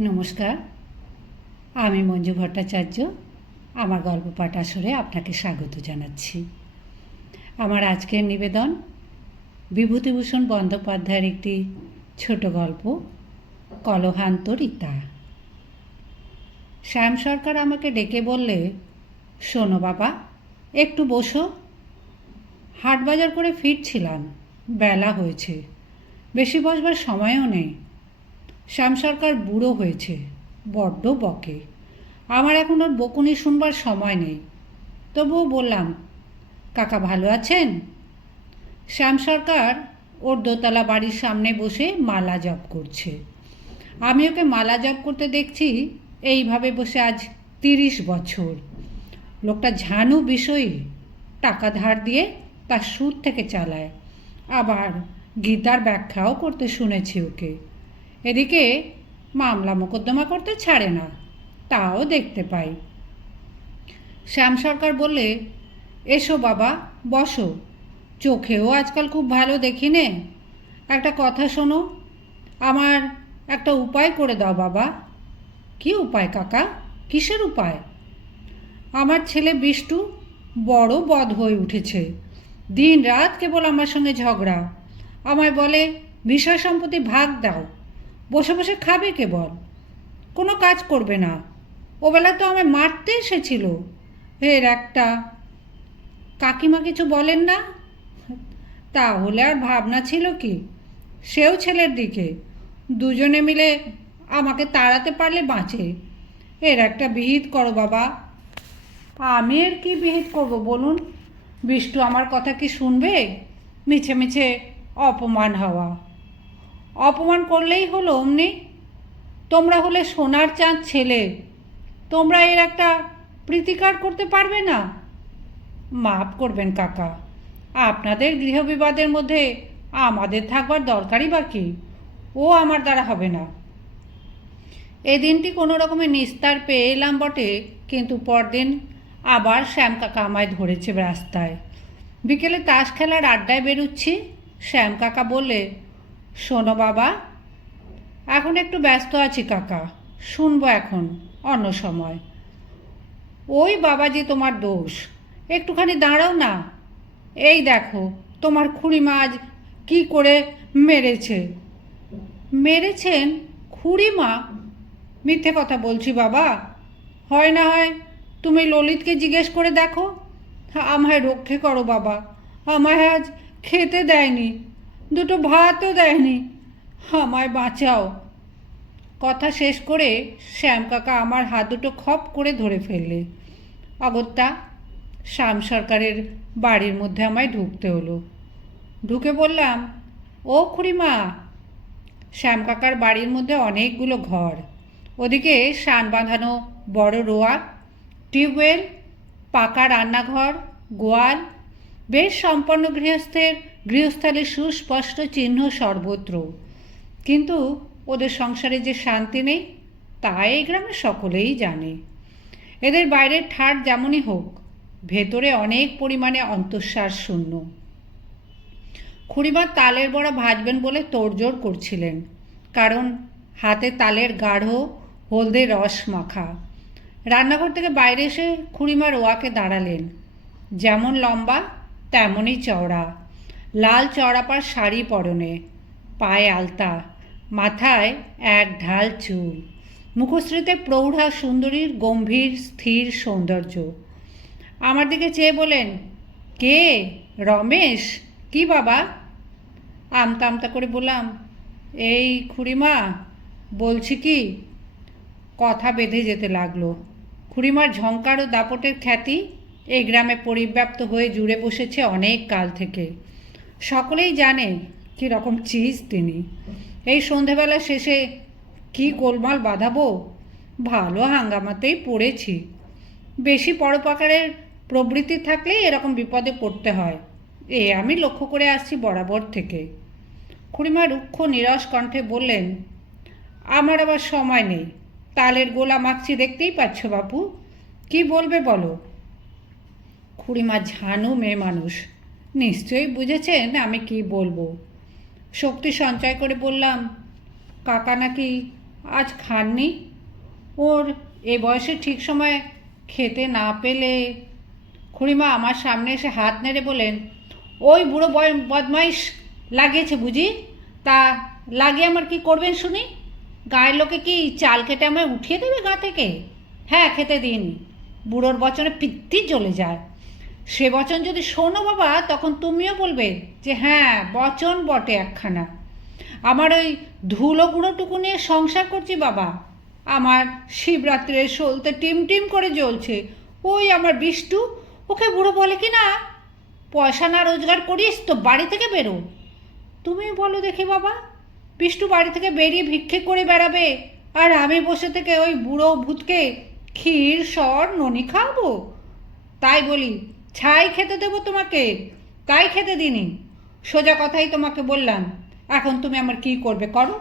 নমস্কার, আমি মঞ্জু ভট্টাচার্য। আমার গল্প পাঠ আসরে আপনাকে স্বাগত জানাচ্ছি। আমার আজকের নিবেদন, বিভূতিভূষণ বন্দ্যোপাধ্যায়ের একটি ছোট গল্প কলহান্তরিতা শ্যাম সরকার আমাকে ডেকে বললে, শোনো বাবা, একটু বসো। হাট বাজার করে ফিরছিলাম, বেলা হয়েছে। বেশি বসবার সময়ও নেই। শ্যাম সরকার বুড়ো হয়েছে, বড্ড বকে। আমার এখন ওর বকুনি শুনবার সময় নেই। তবুও বললাম, কাকা ভালো আছেন? শ্যাম সরকার ওর দোতলা বাড়ির সামনে বসে মালা জপ করছে। আমি ওকে মালা জপ করতে দেখছি এইভাবে বসে আজ তিরিশ বছর। লোকটা ঝানু বিষয়ী, টাকা ধার দিয়ে তার সুদ থেকে চালায়। আবার গীতার ব্যাখ্যাও করতে শুনেছি ওকে। এদিকে মামলা মোকদ্দমা করতে ছাড়ে না, তাও দেখতে পাই। শ্যাম সরকার বললে, এসো বাবা, বসো। চোখেও আজকাল খুব ভালো দেখি নে। একটা কথা শোনো, আমার একটা উপায় করে দাও বাবা। কি উপায় কাকা? কিসের উপায়? আমার ছেলে বিষ্টু বড় বধ হয়ে উঠেছে। দিন রাত কেবল আমার সঙ্গে ঝগড়া। আমায় বলে বিষয় সম্পত্তি ভাগ দাও। বসে বসে খাবে কেবল কোনো কাজ করবে না। ওবেলা তো আমায় মারতে এসেছিল। এর একটা। কাকিমা কিছু বলেন না? তাহলে আর ভাবনা ছিল কি? সেও ছেলের দিকে। দুজনে মিলে আমাকে তাড়াতে পারলে বাঁচে। এর একটা বিহিত করো বাবা। আমি এর কি বিহিত করব বলুন? বিষ্টু আমার কথা কি শুনবে? মিছে মিছে অপমান হওয়া। অপমান করলেই হলো অমনি। তোমরা হলে সোনার চাঁদ ছেলে। তোমরা এর একটা প্রীতিকার করতে পারবে না। মাফ করবেন কাকা, আপনাদের গৃহবিবাদের মধ্যে আমাদের থাকবার দরকারই বা কি? ও আমার দ্বারা হবে না। এই দিনটি কোনো রকমের নিস্তার পেয়ে এলাম বটে, কিন্তু পরদিন আবার শ্যাম কাকা আমায় ধরেছে রাস্তায়। বিকেলে তাস খেলার আড্ডায় বেরুচ্ছি। শ্যাম কাকা বললে শোনো বাবা, এখন একটু ব্যস্ত আছি কাকা, শুনব এখন, অন্য সময়। ওই বাবাজি তোমার দোষ, একটুখানি দাঁড়াও না। এই দেখো, তোমার খুড়িমা আজ কী করে মেরেছে। মেরেছেন খুড়িমা? মিথ্যে কথা বলছি বাবা। হয় না হয়, তুমি ললিতকে জিজ্ঞেস করে দেখো। আমায় রক্ষে করো বাবা, আমায় আজ খেতে দেয়নি। দুটো ভাতও দেয়নি। আমায় বাঁচাও। কথা শেষ করে শ্যাম কাকা আমার হাত দুটো খপ করে ধরে ফেললে। অগত্যা শ্যাম সরকারের বাড়ির মধ্যে আমায় ঢুকতে হলো। ঢুকে বললাম, ও খুড়িমা, শ্যাম কাকার বাড়ির মধ্যে অনেকগুলো ঘর। ওদিকে শান বাঁধানো বড় রোয়া, টিউবওয়েল, পাকা রান্নাঘর, গোয়াল, বেশ সম্পন্ন গৃহস্থের গৃহস্থালীর সুস্পষ্ট চিহ্ন সর্বত্র। কিন্তু ওদের সংসারে যে শান্তি নেই, তা এই গ্রামে সকলেই জানে। এদের বাইরের ঠাট যেমনই হোক, ভেতরে অনেক পরিমাণে অন্তঃশ্বাস শূন্য। খুড়িমা তালের বড়া ভাজবেন বলে তোড়জোড় করছিলেন, কারণ হাতে তালের গাঢ়, হলদে রস মাখা। রান্নাঘর থেকে বাইরে এসে খুড়িমা রোয়াকে দাঁড়ালেন। যেমন লম্বা, তেমনই চওড়া। লাল চওড়াপার শাড়ি পরনে, পায়ে আলতা, মাথায় এক ঢাল চুল। মুখশ্রীতে প্রৌঢ়া সুন্দরীর গম্ভীর স্থির সৌন্দর্য। আমার দিকে চেয়ে বলেন, কে? রমেশ? কি বাবা? আমতা আমতা করে বললাম, এই খুড়িমা, বলছি কি? কথা বেঁধে যেতে লাগল। খুড়িমার ঝঙ্কার ও দাপটের খ্যাতি এই গ্রামে পরিব্যাপ্ত হয়ে জুড়ে বসেছে অনেক কাল থেকে। সকলেই জানে কী রকম চিজ তিনি। এই সন্ধেবেলা শেষে কি গোলমাল বাঁধাবো? ভালো হাঙ্গামাতেই পড়েছি। বেশি পরোপাকারের প্রবৃত্তি থাকলে এরকম বিপদে পড়তে হয়। এ আমি লক্ষ্য করে আসছি বরাবর থেকে। খুড়িমা রুক্ষ নিরস কণ্ঠে বললেন, আমার আবার সময় নেই। তালের গোলা মাখছি দেখতেই পাচ্ছ বাপু। কি বলবে বলো? খুড়িমা ঝানু মেয়ে মানুষ। নিশ্চয়ই বুঝেছেন আমি কি বলব। শক্তি সঞ্চয় করে বললাম, কাকা নাকি আজ খাননি? ওর এ বয়সে ঠিক সময় খেতে না পেলে? খুড়িমা আমার সামনে এসে হাত নেড়ে বলেন ওই বুড়ো বদমাইশ লাগিয়েছে বুঝি? তা লাগিয়ে আমার কি করবেন শুনি? গায়ের লোকে কি চাল কেটে আমায় উঠিয়ে দেবে গা থেকে? হ্যাঁ খেতে দিন বুড়োর বচনে পিত্তি চলে যায়। সে বচন যদি শোনো বাবা, তখন তুমিও বলবে যে হ্যাঁ বচন বটে একখানা। আমার ওই ধুলো গুঁড়োটুকু নিয়ে সংসার করছি বাবা। আমার শিবরাত্রির সলতে টিম টিম করে জ্বলছে। ওই আমার বিষ্টু, ওকে বুড়ো বলে কি না, পয়সা না রোজগার করিস তো বাড়ি থেকে বেরো। তুমি বলো দেখি বাবা, বিষ্টু বাড়ি থেকে বেরিয়ে ভিক্ষে করে বেড়াবে, আর আমি বসে থেকে ওই বুড়ো ভূতকে ক্ষীর সর ননি খাওয়াবো? তাই বলি ছাই খেতে দেবো তোমাকে। তাই খেতে দিনি? সোজা কথাই তোমাকে বললাম। এখন তুমি আমার কি করবে করো?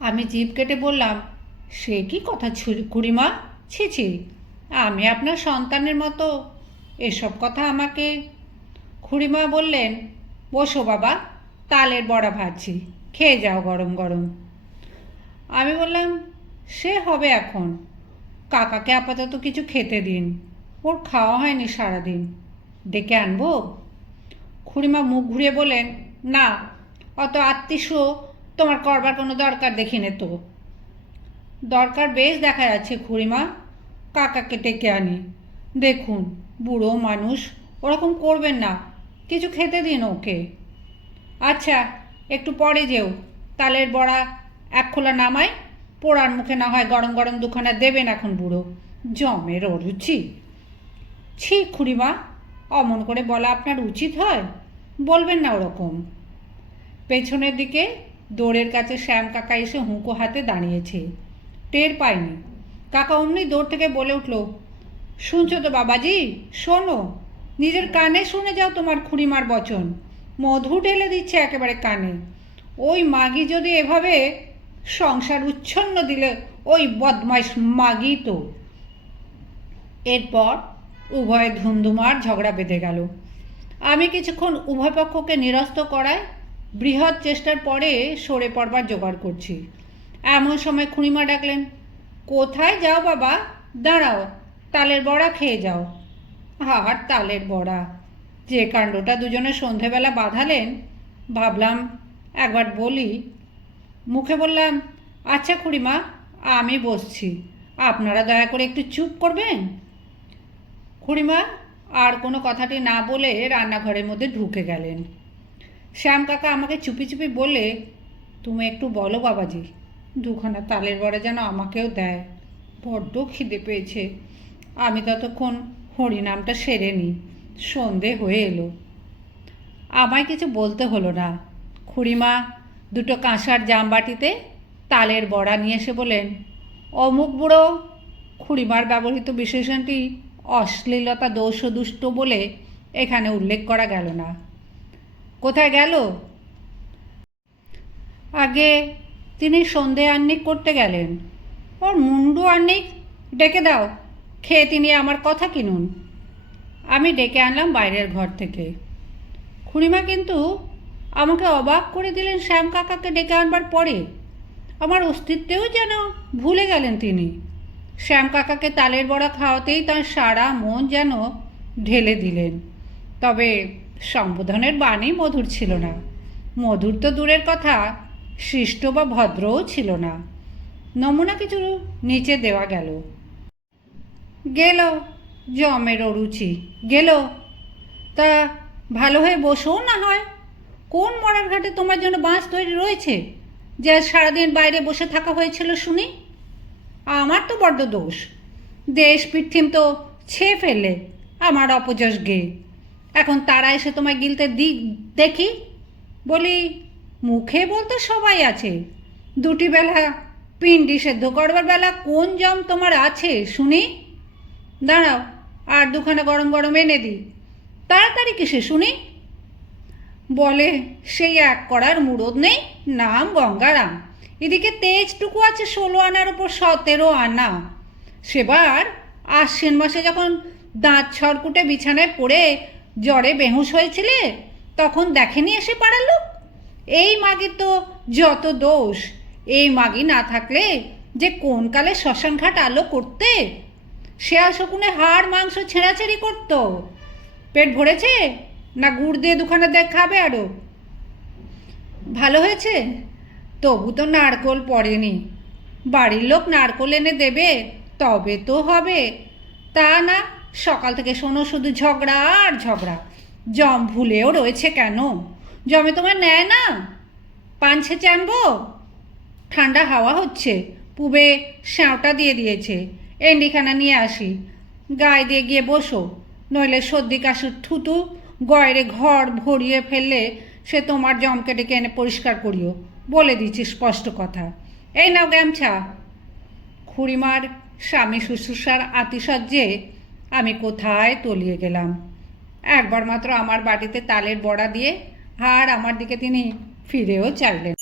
আমি জিভ কেটে বললাম, সে কি কথা খুড়িমা ছি ছি, আমি আপনার সন্তানের মতো। এসব কথা আমাকে খুড়িমা বললেন, বসো বাবা, তালের বড়া ভাজছি, খেয়ে যাও গরম গরম। আমি বললাম, সে হবে এখন। কাকাকে আপাতত কিছু খেতে দিন। ওর খাওয়া হয়নি সারাদিন। ডেকে আনব? খুড়িমা মুখ ঘুরিয়ে বলেন না, অত আত্মীয় তোমার করবার কোনো দরকার দেখি নে তো। দরকার বেশ দেখা যাচ্ছে খুড়িমা, কাকাকে ডেকে আনি। দেখুন, বুড়ো মানুষ ওরকম করবেন না, কিছু খেতে দিন ওকে। আচ্ছা একটু পরে যেও, তালের বড়া এক খোলা নামাই, পোড়ার মুখে না হয় গরম গরম দুখানা দেবেন এখন বুড়ো। জমের অরুচি ছি খুড়িমা, অমন করে বলা আপনার উচিত হয়? বলবেন না ওরকম। পেছনের দিকে দৌড়ের কাছে শ্যাম কাকা এসে হুঁকো হাতে দাঁড়িয়েছে। টের পায়নি। কাকা অমনি দৌড় থেকে বলে উঠল, শুনছো তো বাবাজি? শোনো, নিজের কানে শুনে যাও তোমার খুড়িমার বচন। মধু ঢেলে দিচ্ছে একেবারে কানে। ওই মাগি যদি এভাবে সংসার উচ্ছন্ন দিলে ওই বদমাইশ মাগি তো। এরপর উভয় ধুমধুমার ঝগড়া বেঁধে গেল। আমি কিছুক্ষণ উভয় পক্ষকে নিরস্ত করায় বৃহৎ চেষ্টার পরে সরে পড়বার জোগাড় করছি। এমন সময় খুঁড়িমা ডাকলেন, কোথায় যাও বাবা? দাঁড়াও, তালের বড়া খেয়ে যাও। আর তালের বড়া? যে কাণ্ডটা দুজনে সন্ধেবেলা বাঁধালেন, ভাবলাম একবার বলি। মুখে বললাম আচ্ছা খুড়িমা আমি বসছি। আপনারা দয়া করে একটু চুপ করবেন? খুড়িমা, আর কোনো কথাটি না বলে রান্নাঘরের মধ্যে ঢুকে গেলেন। শ্যাম কাকা আমাকে চুপি চুপি বলে তুমি একটু বলো বাবাজি, দুখানা তালের বড়া যেন আমাকেও দেয়। বড্ড খিদে পেয়েছে। আমি ততক্ষণ হরিনামটা সেরে নিই। সন্ধে হয়ে এলো। আমায় কিছু বলতে হলো না। খুড়িমা দুটো কাঁসার জামবাটিতে তালের বড়া নিয়ে এসে বলেন, অমুক বুড়ো, খুড়িমার ব্যবহৃত বিশেষণটি অশ্লীলতা, দোষ দুষ্ট বলে এখানে উল্লেখ করা গেল না। কোথায় গেল? আগে তিনি সন্ধে আহ্নিক করতে গেলেন। ওর মুন্ডু আহ্নিক, ডেকে দাও, খেয়ে তিনি আমার কথা কিনুন। আমি ডেকে আনলাম বাইরের ঘর থেকে। খুঁড়িমা কিন্তু আমাকে অবাক করে দিলেন শ্যাম কাকাকে ডেকে আনবার পরে। আমার অস্তিত্বেও যেন ভুলে গেলেন তিনি। শ্যাম কাকাকে তালের বড়া খাওয়াতেই তার সারা মন যেন ঢেলে দিলেন। তবে সম্বোধনের বাণী মধুর ছিল না। মধুর তো দূরের কথা শিষ্ট বা ভদ্রও ছিল না। নমুনা কিছু নিচে দেওয়া গেল। গেল, জমের অরুচি, গেল। তা ভালো হয়ে বসেও না হয়। কোন মরার ঘাটে তোমার জন্য বাঁশ তৈরি রয়েছে, যে সারাদিন বাইরে বসে থাকা হয়েছিল শুনি? আমার তো বড্ড দোষ। দেশ পৃথিম তো ছেয়ে ফেলে আমার অপযশ গে। এখন তারা এসে তোমায় গিলতে দি দেখি? বলি, মুখে বলতে সবাই আছে। দুটি বেলা পিন্ডি সেদ্ধ করবার বেলা কোন জম তোমার আছে, শুনি? দাঁড়াও, আর দুখানা গরম গরম এনে দিই তাড়াতাড়ি কিসে, শুনি? বলে, সেই এক করার মুরদ নেই, নাম গঙ্গারাম। এদিকে তেজটুকু আছে ষোলো আনার ওপর সতেরো আনা। সেবার আশ্বিন মাসে যখন দাঁত ছড়কুটে বিছানায় পড়ে জ্বরে বেহুশ হয়েছিলে, তখন দেখেনি এসে পাড়ার লোক? এই মাগের তো যত দোষ, এই মাগি না থাকলে যে কোন কালে শ্মশানঘাট আলো করতে? শেয়াল শকুনে হাড় মাংস ছেঁড়াছেড়ি করতো। পেট ভরেছে না গুড় দিয়ে দুখানা দেখ খাবে আরও ভালো হয়েছে? তবু তো নারকোল পড়েনি। বাড়ির লোক নারকোল এনে দেবে, তবে তো হবে। তা না, সকাল থেকে শোনো শুধু ঝগড়া আর ঝগড়া। জম ভুলেও রয়েছে কেন? জমে তোমার নেয় না? পাঞ্ছে চানবো ঠান্ডা হাওয়া হচ্ছে, পুবে শ্যাওটা দিয়ে দিয়েছে। এন্ডিখানা নিয়ে আসি। গায়ে দিয়ে গিয়ে বসো, নইলে সর্দি কাশুর থুতু গয়রে ঘর ভরিয়ে ফেললে সে তোমার জমকে ডেকে এনে পরিষ্কার করিও। বলে দিচ্ছি স্পষ্ট কথা। এই নাও গ্যামছা খুড়িমার স্বামী শুশ্রূষার আতিশয্যে আমি কোথায় তলিয়ে গেলাম। একবার মাত্র আমার বাটিতে তালের বড়া দিয়ে, আর আমার দিকে তিনি ফিরেও চাইলেন